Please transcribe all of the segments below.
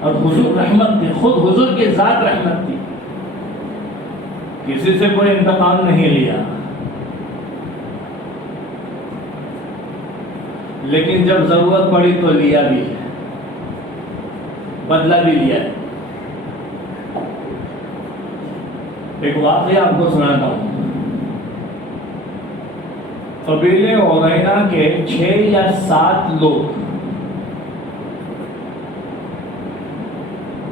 اور حضور رحمت تھے، خود حضور کی ذات رحمت تھی، کسی سے کوئی انتقام نہیں لیا، لیکن جب ضرورت پڑی تو لیا بھی ہے، بدلہ بھی لیا ہے۔ ایک واقعہ آپ کو سناتا ہوں۔ قبیلے عرینہ کے 6 یا 7 لوگ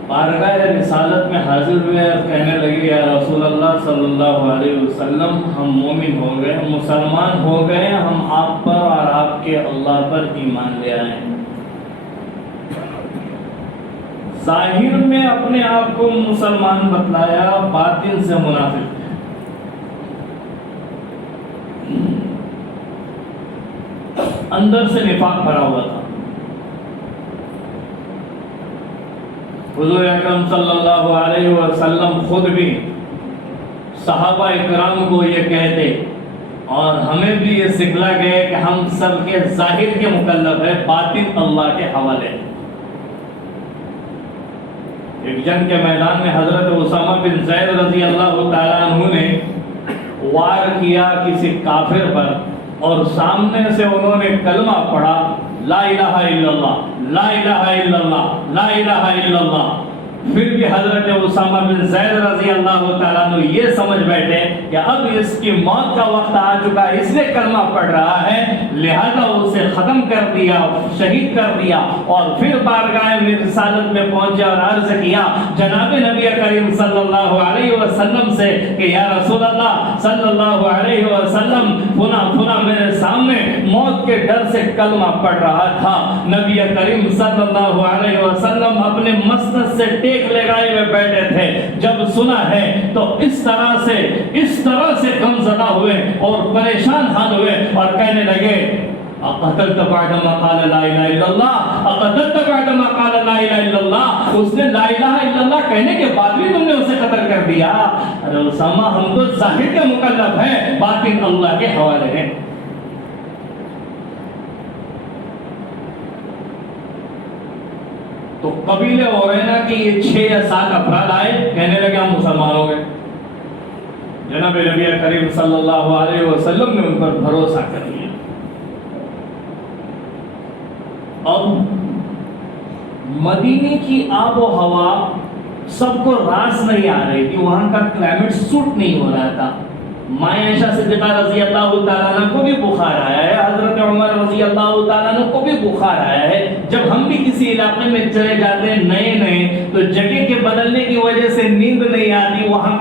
بارگاہ رسالت میں حاضر ہوئے اور کہنے لگے یا رسول اللہ صلی اللہ علیہ وسلم، ہم مومن ہو گئے، مسلمان ہو گئے، ہم آپ پر اور آپ کے اللہ پر ایمان لے آئے ہیں۔ ظاہر میں اپنے آپ کو مسلمان بتلایا، باطن سے منافق تھے۔ اندر سے نفاق بھرا ہوا تھا۔ حضور اکرم صلی اللہ علیہ وسلم خود بھی صحابہ اکرام کو یہ کہتے اور ہمیں بھی یہ سکھلا گئے کہ ہم سب کے ظاہر کے مکلف ہے، باطن اللہ کے حوالے ہے۔ ایک جنگ کے میدان میں حضرت اسامہ بن زید رضی اللہ تعالیٰ عنہ نے وار کیا کسی کافر پر، اور سامنے سے انہوں نے کلمہ پڑھا، لا الہ الا اللہ، لا الہ الا اللہ، لا الہ الا اللہ۔ پھر بھی حضرت اسامہ بن زید رضی اللہ تعالیٰ عنہ یہ سمجھ بیٹھے کہ اب اس کی موت کا وقت آ چکا ہے، اس لیے کلمہ پڑھ رہا ہے، لہذا اسے ختم کر دیا، شہید کر دیا، اور پھر بارگاہ رسالت میں پہنچے اور عرض کیا جناب نبی کریم صلی اللہ علیہ وسلم سے کہ یا رسول اللہ صلی اللہ علیہ وسلم، فلاں میرے سامنے موت کے ڈر سے کلمہ پڑھ رہا تھا۔ نبی کریم صلی اللہ علیہ وسلم اپنے مسند سے ٹیک لگائے ہوئے بیٹھے تھے، جب سنا ہے تو اس طرح سے غم زدہ ہوئے اور پریشان حال ہوئے اور کہنے لگے اقتلت بعد ما قال لا الہ الا اللہ، اقتلت بعد ما قال لا الہ الا اللہ، اس نے لا الہ الا اللہ کہنے کے بعد بھی تم نے اسے قتل کر دیا۔ ارے اسامہ، ہم تو ظاہر کے مکلف ہیں، باطن اللہ کے حوالے ہیں۔ تو قبیلے عرینہ کے یہ 6 یا 7 افراد آئے، کہنے لگے ہم مسلمان ہو گئے۔ جناب نبی کریم صلی اللہ علیہ وسلم نے ان پر بھروسہ کر لیا۔ اب مدینے کی آب و ہوا سب کو راس نہیں آ رہی تھی، وہاں کا کلائمیٹ سوٹ نہیں ہو رہا تھا۔ ماں عائشہ صدیقہ رضی اللہ تعالیٰ عنہ کو بھی بخار آیا ہے، حضرت عمر رضی اللہ تعالیٰ عنہ کو بھی بخار آیا ہے۔ جب ہم بھی کسی علاقے میں چلے جاتے ہیں نئے تو جگہ کے بدلنے کی وجہ سے نیند نہیں آتی، وہاں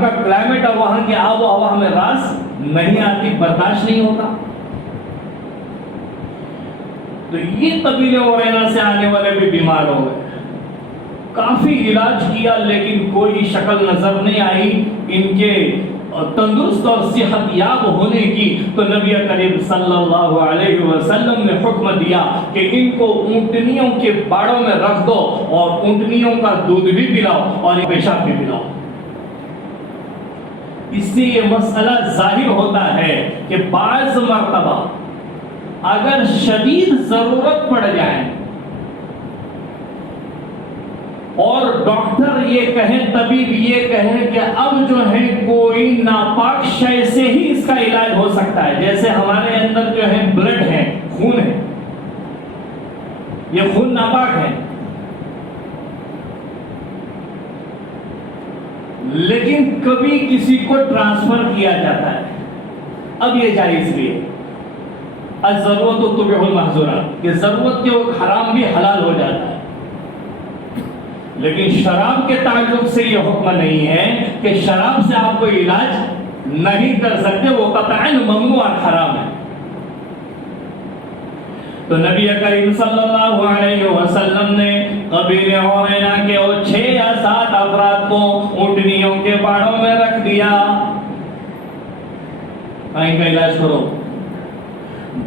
کا کلائمیٹ اور وہاں کی آب و ہوا ہمیں راس نہیں آتی، برداشت نہیں ہوتا۔ تو یہ قبیلے عرینہ سے آنے والے بھی بیمار ہو گئے، کافی علاج کیا لیکن کوئی شکل نظر نہیں آئی ان کے تندرست اور صحت یاب ہونے کی۔ تو نبی کریم صلی اللہ علیہ وسلم نے حکم دیا کہ ان کو اونٹنیوں کے باڑوں میں رکھ دو اور اونٹنیوں کا دودھ بھی پلاؤ اور پیشاب بھی پلاؤ۔ اس سے یہ مسئلہ ظاہر ہوتا ہے کہ بعض مرتبہ اگر شدید ضرورت پڑ جائے اور ڈاکٹر یہ کہیں، طبیب یہ کہیں کہ اب جو ہے کوئی ناپاک شے سے ہی اس کا علاج ہو سکتا ہے، جیسے ہمارے اندر جو ہے بلڈ ہے، خون ہے، یہ خون ناپاک ہے، لیکن کبھی کسی کو ٹرانسفر کیا جاتا ہے، اب یہ جائز بھی ہے۔ الضرورت تبیح المحظورات، کہ ضرورت کے وقت حرام بھی حلال ہو جاتا ہے، لیکن شراب کے تعلق سے یہ حکم نہیں ہے کہ شراب سے آپ کو علاج نہیں کر سکتے، وہ قطعاً ممنوع حرام ہے۔ تو نبی کریم صلی اللہ علیہ وسلم نے قبیلے عرینہ کے 6 یا 7 افراد کو اونٹنیوں کے باڑوں میں رکھ دیا، کہیں کا علاج کرو۔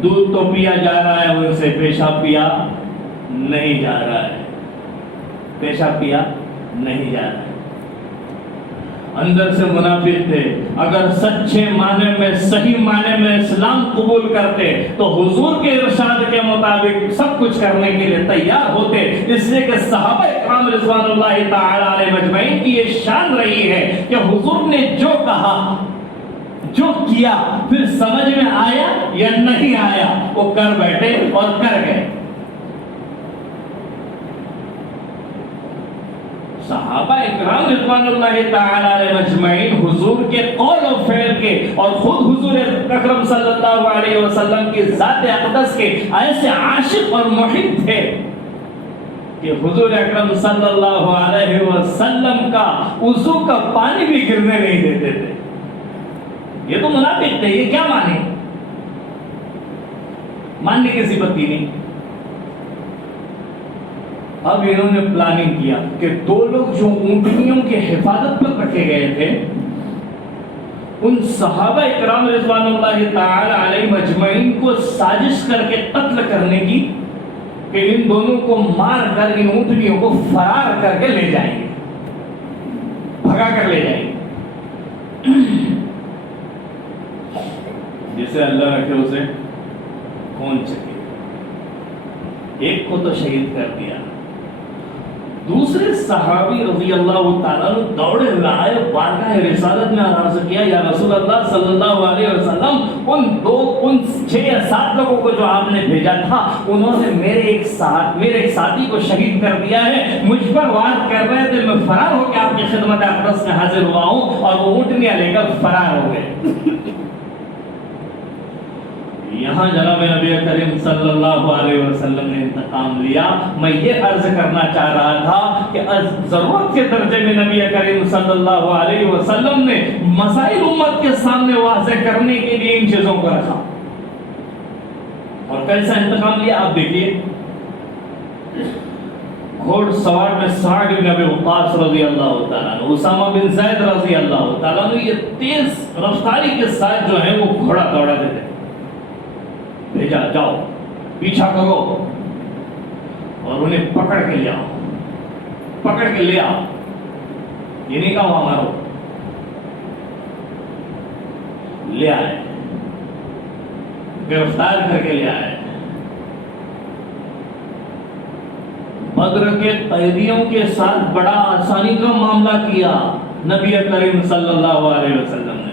دودھ تو پیا جا رہا ہے ان سے، پیشاب پیا نہیں جا رہا ہے، پیشاب پیا نہیں جا رہا ہے۔ اندر سے منافق تھے. اگر سچے معنی میں صحیح معنی میں اسلام قبول کرتے تو حضور کے ارشاد کے مطابق سب کچھ کرنے کے لیے تیار ہوتے. اس لیے کہ صحابہ اکرام رضوان اللہ تعالی علیہ مجمعین کی یہ شان رہی ہے کہ حضور نے جو کہا جو کیا پھر سمجھ میں آیا یا نہیں آیا وہ کر بیٹھے اور کر گئے. صحابہ اکرام رضوان اللہ تعالی علیہ مجمعین حضور کے قول و فعل کے اور خود حضور اکرم صلی اللہ علیہ وسلم کی ذات اقدس کے ایسے عاشق اور محب تھے کہ حضور اکرم صلی اللہ علیہ وسلم کا وضو کا پانی بھی گرنے نہیں دیتے تھے. یہ تو منافق تھے. یہ کیا مانے؟ ماننے کی صفت ہی نہیں. اب انہوں نے پلاننگ کیا کہ دو لوگ جو اونٹنیوں کے حفاظت پر رکھے گئے تھے ان صحابہ اکرام رضوان اللہ تعالی علیہ مجمعین کو سازش کر کے قتل کرنے کی کہ ان دونوں کو مار کر ان اونٹنیوں کو فرار کر کے لے جائیں گے, بھگا کر لے جائیں گے. جسے اللہ رکھے اسے کون چکے. ایک کو تو شہید کر دیا. دوسرے صحابی رضی اللہ تعالیٰ عنہ دوڑے ہوئے آئے بارگاہ رسالت میں عرض کیا یا رسول اللہ صلی اللہ علیہ وسلم ان 6 یا 7 لوگوں کو جو آپ نے بھیجا تھا انہوں نے میرے ایک ساتھی کو شہید کر دیا ہے. مجھ پر وار کر رہے تھے, میں فرار ہو کے آپ کی خدمت اقدس میں حاضر ہوا ہوں اور وہ اونٹنیاں لے کر فرار ہو گئے. یہاں جناب نبی کریم صلی اللہ علیہ وسلم نے انتقام لیا. میں یہ عرض کرنا چاہ رہا تھا کہ ضرورت کے درجے میں نبی کریم صلی اللہ علیہ وسلم نے مسائل امت کے سامنے واضح کرنے کے لیے ان چیزوں کو رکھا. اور کیسا انتقام لیا آپ دیکھیے. گھوڑ سوار میں سعد بن ابی وقاص رضی اللہ تعالیٰ عنہ, اسامہ بن زید رضی اللہ تعالیٰ عنہ یہ تیز رفتاری کے ساتھ جو ہے وہ گھوڑا دوڑاتے تھے. بھیجا جاؤ پیچھا کرو اور انہیں پکڑ کے لے آؤ, پکڑ کے لے آؤ. یہ نہیں کہا وہاں مارو, لے آئے, گرفتار کر کے لے آئے. بدر کے قیدیوں کے ساتھ بڑا آسانی کا معاملہ کیا نبی کریم صلی اللہ علیہ وسلم نے.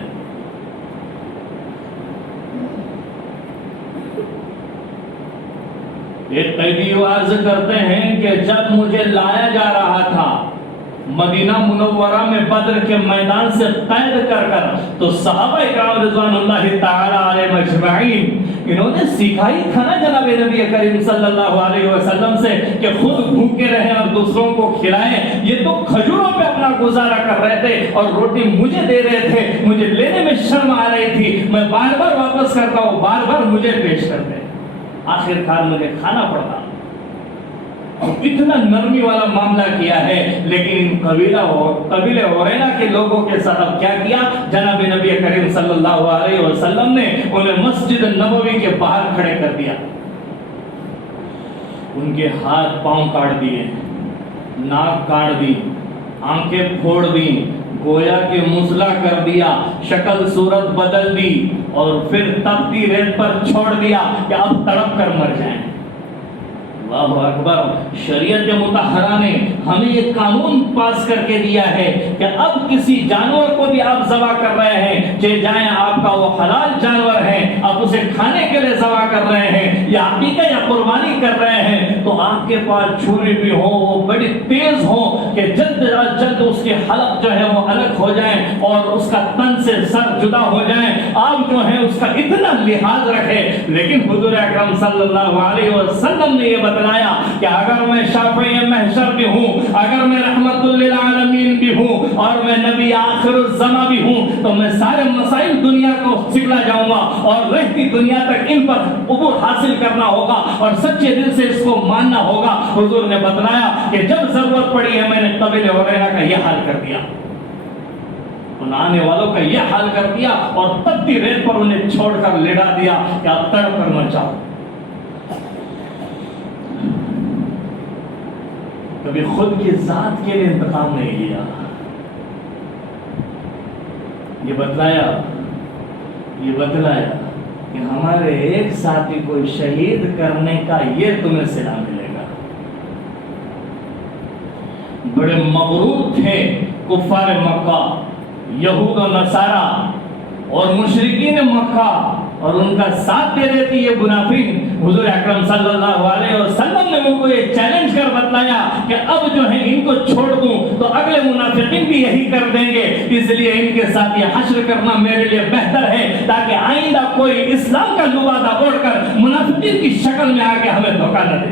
ایک قیدی عرض کرتے ہیں کہ جب مجھے لایا جا رہا تھا مدینہ منورہ میں بدر کے میدان سے قید کر تو صحابہ اکرام رضوان اللہ تعالی علیہ مجمعین انہوں نے سکھا ہی تھا نا جناب نبی کریم صلی اللہ علیہ وسلم سے کہ خود بھوکے رہیں اور دوسروں کو کھلائیں. یہ تو کھجوروں پہ اپنا گزارا کر رہے تھے اور روٹی مجھے دے رہے تھے. مجھے لینے میں شرم آ رہی تھی, میں بار بار واپس کرتا ہوں, بار بار مجھے پیش کرتے. آخر کار مجھے کھانا پڑتا. اتنا نرمی والا معاملہ کیا ہے. لیکن ان قبیلے ہورینا کے لوگوں کے ساتھ اب کیا کیا جناب نبی کریم صلی اللہ علیہ وسلم نے انہیں مسجد نبوی کے باہر کھڑے کر دیا. ان کے ہاتھ پاؤں کاٹ دیے, ناک کاٹ دی, آنکھیں پھوڑ دی, گویا کہ مسلح کر دیا, شکل صورت بدل دی اور پھر تپتی ریت پر چھوڑ دیا کہ اب تڑپ کر مر جائیں. اللہ اکبر. شریعت مطہرہ نے ہمیں یہ قانون پاس کر کے دیا ہے کہ اب کسی جانور کو بھی آپ ذبح کر رہے ہیں, چاہے جائیں آپ کا وہ حلال جانور ہے, آپ اسے کھانے کے لیے ذبح کر رہے ہیں یا عقیقہ یا قربانی کر رہے ہیں, تو آپ کے پاس چھری بھی ہو, وہ بڑی تیز ہو کہ جلد از جلد اس کے حلق جو ہے وہ الگ ہو جائیں اور اس کا تن سے سر جدا ہو جائیں. آپ جو ہے اس کا اتنا لحاظ رکھے. لیکن حضور اکرم صلی اللہ علیہ وسلم نے یہ بتلایا کہ اگر میں شافعی محشر بھی ہوں, اگر میں رحمت للعالمین بھی ہوں اور میں نبی آخر الزمان بھی ہوں, تو میں سارے مسائل دنیا کو سکھلا جاؤں گا اور رہتی دنیا تک ان پر عبور حاصل کرنا ہوگا اور سچے دل سے اس کو ماننا ہوگا. حضور نے بتلایا کہ جب ضرورت پڑی ہے میں نے قبیلے ہورینا کا یہ حال کر دیا, ان آنے والوں کا یہ حال کر دیا اور تپتی ریت پر انہیں چھوڑ کر لڑا دیا کہ آپ تڑپ کر مر جاؤ. کبھی خود کی ذات کے لیے انتقام نہیں لیا, یہ بتلایا کہ ہمارے ایک ساتھی کو شہید کرنے کا یہ تمہیں صلہ ملے گا۔ بڑے مغرور تھے کفار مکہ، یہود و نصارہ اور مشرکین مکہ، اور ان کا ساتھ دے دیتی یہ منافق۔ حضور اکرم صلی اللہ علیہ وسلم نے ان کو یہ چیلنج کر بتلایا کہ اب جو ہے ان کو چھوڑ دوں تو اگلے منافقین بھی یہی کر دیں گے، اس لیے ان کے ساتھ یہ حشر کرنا میرے لیے بہتر ہے، تاکہ آئندہ کوئی اسلام کا لبادہ اوڑھ کر منافقین کی شکل میں آ کے ہمیں دھوکہ نہ دے۔